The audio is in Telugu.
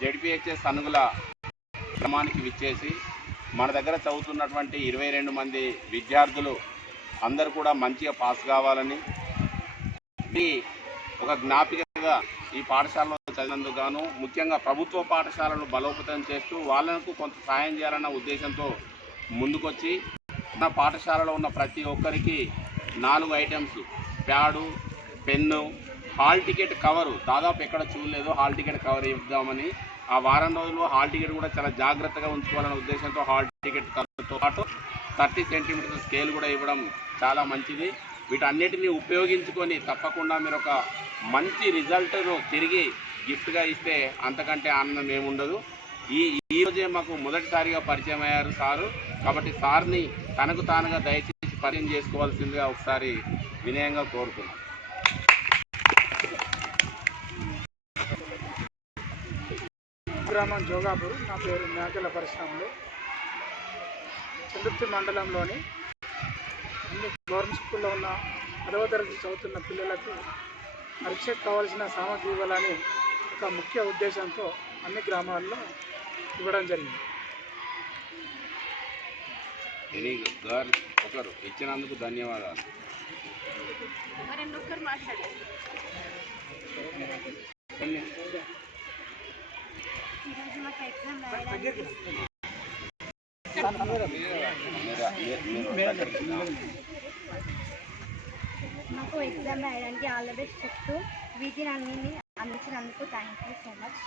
జెడ్పీహెచ్ఎస్ అనుగుల గ్రామానికి విచ్చేసి మన దగ్గర చదువుతున్నటువంటి 22 మంది విద్యార్థులు అందరూ కూడా మంచిగా పాస్ కావాలని ఒక జ్ఞాపికగా ఈ పాఠశాలలో చదివినందుకు గాను ముఖ్యంగా ప్రభుత్వ పాఠశాలను బలోపేతం చేస్తూ వాళ్ళకు కొంత సహాయం చేయాలన్న ఉద్దేశంతో ముందుకొచ్చి మన పాఠశాలలో ఉన్న ప్రతి ఒక్కరికి 4 items pad, pen, hall ticket cover దాదాపు ఎక్కడ చూడలేదు. హాల్ టికెట్ కవర్ ఇద్దామని ఆ వారం రోజులు హాల్ టికెట్ కూడా చాలా జాగ్రత్తగా ఉంచుకోవాలనే ఉద్దేశంతో హాల్ టికెట్ కవర్తో పాటు 30 సెంటీమీటర్ల స్కేల్ కూడా ఇవ్వడం చాలా మంచిది. వీటన్నిటిని ఉపయోగించుకొని తప్పకుండా మీరు ఒక మంచి రిజల్ట్ను తిరిగి గిఫ్ట్గా ఇస్తే అంతకంటే ఆనందం ఏముండదు. ఈరోజే మాకు మొదటిసారిగా పరిచయం అయ్యారు సారు. కాబట్టి సార్ని తనకు తానుగా దయచేసి పరిచయం చేసుకోవాల్సిందిగా ఒకసారి వినయంగా కోరుతున్నాం. గ్రామం జోగాపూర్. నా పేరు మేకల పరిశ్రమలు. చంద్రుప్తి మండలంలోని అన్ని గవర్నమెంట్ స్కూల్లో ఉన్న 10వ తరగతి చదువుతున్న పిల్లలకు పరీక్షకు కావాల్సిన సామగ్రి ఇవ్వాలని ఒక ముఖ్య ఉద్దేశంతో అన్ని గ్రామాల్లో ఇవ్వడం జరిగింది. ఒకరు ఇచ్చినందుకు ధన్యవాదాలు. నాకు ఎగ్జామ్ రాయడానికి ఆల్ ద బెస్ట్ చెప్తూ వీటిని అన్ని అందించినందుకు థ్యాంక్ యూ సో మచ్.